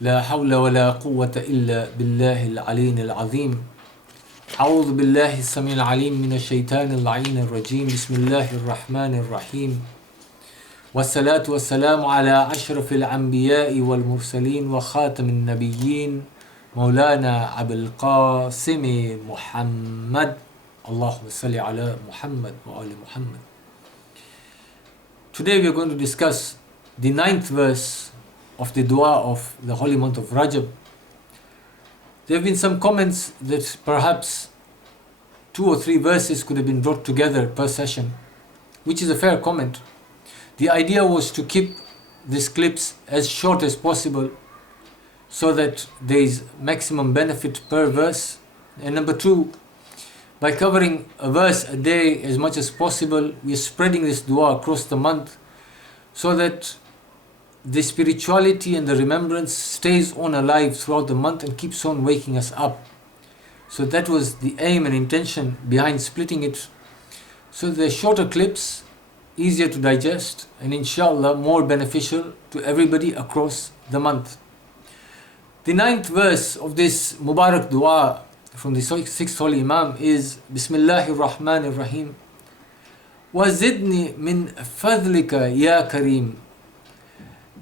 لا حول ولا قوة إلا بالله العلي العظيم. أعوذ بالله السميع العليم من الشيطان اللعين الرجيم. بسم الله الرحمن الرحيم. والصلاة والسلام على أشرف الأنبياء والمرسلين وخاتم النبيين مولانا أبي القاسم محمد. اللهم صل على محمد وآل محمد. Today we are going to discuss the 9th verse of the dua of the holy month of Rajab. There have been some comments that perhaps 2 or 3 verses could have been brought together per session, which is a fair comment. The idea was to keep these clips as short as possible so that there is maximum benefit per verse. And number 2, by covering a verse a day as much as possible, we are spreading this dua across the month so that the spirituality and the remembrance stays on alive throughout the month and keeps on waking us up. So that was the aim and intention behind splitting it. So they're shorter clips, easier to digest, and inshallah more beneficial to everybody across the month. The 9th verse of this Mubarak dua from the 6th Holy Imam is Bismillahir Rahmanir Rahim. Wa zidni min fadhlika Ya Karimu.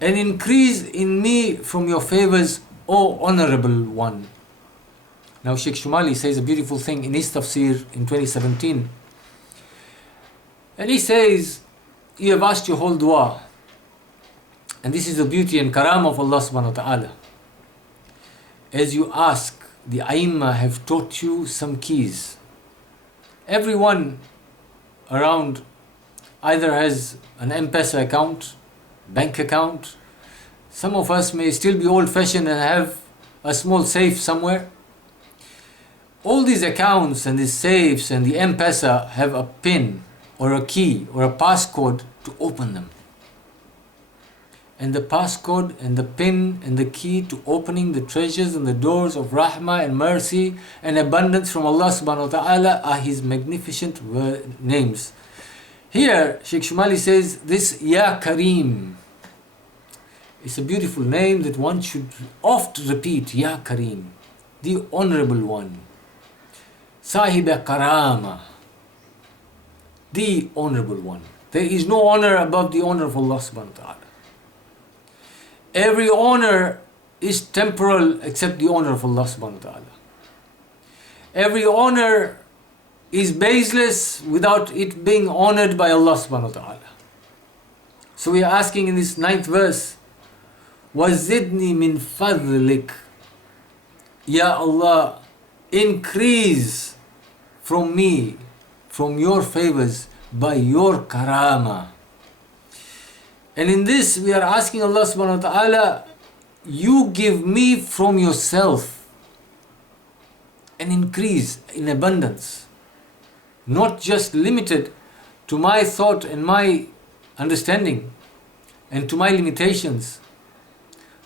And increase in me from your favours, O Honourable One. Now Sheikh Shumali says a beautiful thing in his tafsir in 2017. And he says, you have asked your whole dua. And this is the beauty and karam of Allah subhanahu wa ta'ala. As you ask, the Aimma have taught you some keys. Everyone around either has an M-Pesa account, bank account. Some of us may still be old-fashioned and have a small safe somewhere. All these accounts and these safes and the M-Pesa have a pin or a key or a passcode to open them. And the passcode and the pin and the key to opening the treasures and the doors of rahmah and mercy and abundance from Allah subhanahu wa ta'ala are His magnificent names. Here, Sheikh Shumali says, this Ya Karim is a beautiful name that one should oft repeat. Ya Karim, the Honourable One. Sahib Karama, the Honourable One. There is no honour above the honour of Allah subhanahu wa ta'ala. Every honour is temporal except the honour of Allah subhanahu wa ta'ala. Every honour is baseless without it being honoured by Allah subhanahu wa ta'ala. So we are asking in this 9th verse, وَزِدْنِي مِنْ فَضْلِكَ. Ya Allah, increase from me, from your favours, by your karama. And in this we are asking Allah subhanahu wa ta'ala, you give me from yourself an increase in abundance, not just limited to my thought and my understanding and to my limitations,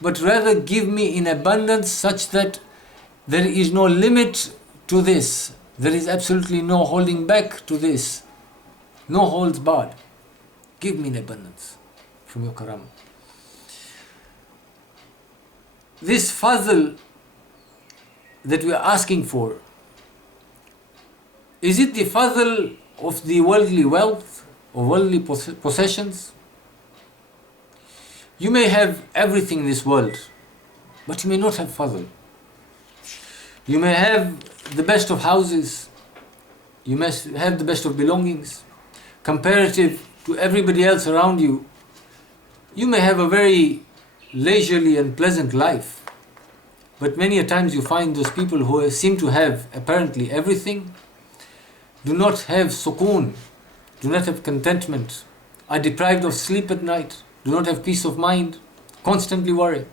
but rather give me in abundance such that there is no limit to this. There is absolutely no holding back to this. No holds barred. Give me in abundance from your karam. This fadhl that we are asking for, is it the fadhl of the worldly wealth or worldly possessions? You may have everything in this world, but you may not have fadhl. You may have the best of houses, you may have the best of belongings, comparative to everybody else around you. You may have a very leisurely and pleasant life, but many a times you find those people who seem to have apparently everything do not have sukoon, do not have contentment, are deprived of sleep at night, do not have peace of mind, constantly worry.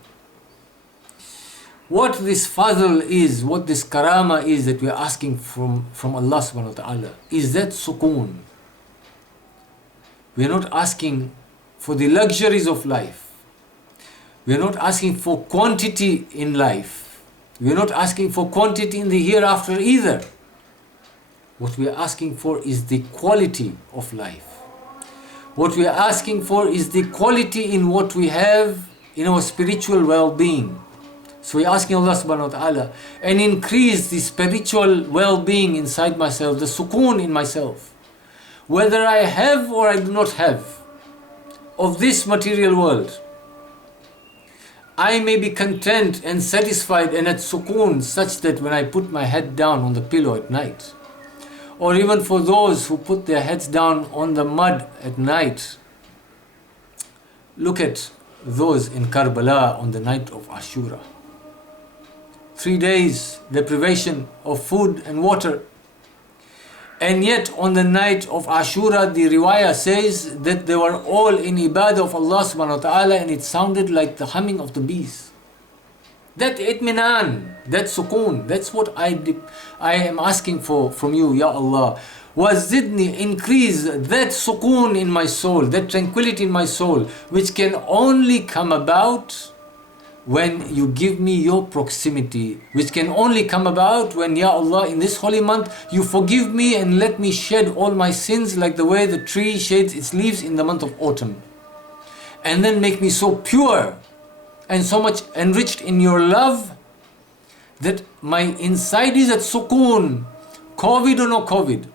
What this fadl is, what this karama is that we are asking from Allah subhanahu wa ta'ala, is that sukoon. We are not asking for the luxuries of life. We are not asking for quantity in life. We are not asking for quantity in the hereafter either. What we are asking for is the quality of life. What we are asking for is the quality in what we have in our spiritual well-being. So we're asking Allah subhanahu wa ta'ala, and increase the spiritual well-being inside myself, the sukoon in myself. Whether I have or I do not have of this material world, I may be content and satisfied and at sukoon, such that when I put my head down on the pillow at night, or even for those who put their heads down on the mud at night, look at those in Karbala on the night of Ashura. 3 days deprivation of food and water. And yet on the night of Ashura, the riwayah says that they were all in ibadah of Allah subhanahu wa ta'ala, and it sounded like the humming of the bees. That itminan, that sukoon, that's what I am asking for from you, Ya Allah. Was zidni, increase that sukoon in my soul, that tranquility in my soul, which can only come about when you give me your proximity, which can only come about when, Ya Allah, in this holy month, you forgive me and let me shed all my sins like the way the tree sheds its leaves in the month of autumn. And then make me so pure and so much enriched in your love that my inside is at sukoon, COVID or no COVID,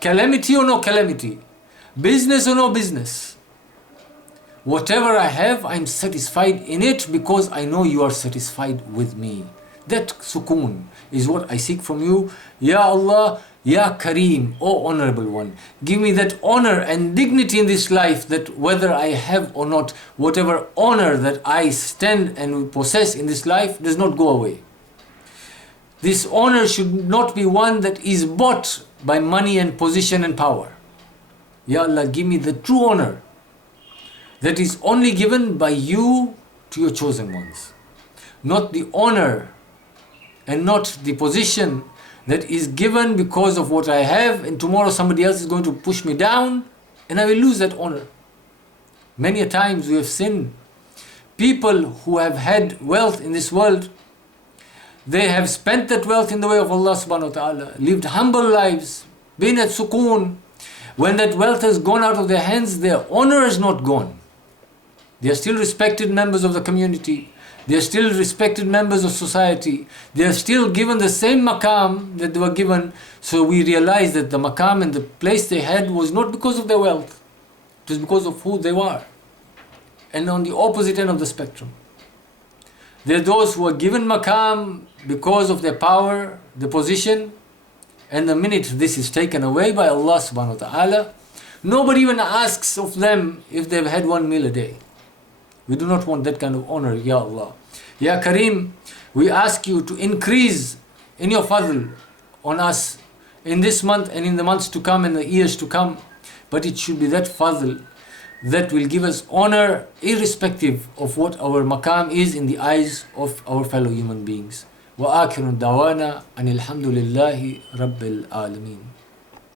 calamity or no calamity, business or no business. Whatever I have, I'm satisfied in it because I know you are satisfied with me. That sukoon is what I seek from you. Ya Allah, Ya Kareem, O Honourable One. Give me that honor and dignity in this life, that whether I have or not, whatever honor that I stand and possess in this life does not go away. This honor should not be one that is bought by money and position and power. Ya Allah, give me the true honor that is only given by you to your chosen ones. Not the honor and not the position that is given because of what I have, and tomorrow somebody else is going to push me down and I will lose that honor. Many a times we have seen people who have had wealth in this world, they have spent that wealth in the way of Allah subhanahu wa ta'ala, lived humble lives, been at sukoon. When that wealth has gone out of their hands, their honor is not gone. They are still respected members of the community. They are still respected members of society. They are still given the same maqam that they were given. So we realize that the maqam and the place they had was not because of their wealth. It was because of who they were. And on the opposite end of the spectrum, there are those who are given maqam because of their power, their position, and the minute this is taken away by Allah subhanahu wa ta'ala, nobody even asks of them if they've had 1 meal a day. We do not want that kind of honor, Ya Allah. Ya Kareem, we ask you to increase in your fadhl on us in this month and in the months to come and the years to come. But it should be that fadhl that will give us honor irrespective of what our maqam is in the eyes of our fellow human beings. وآخر دعوانا أن الحمد لله رب العالمين.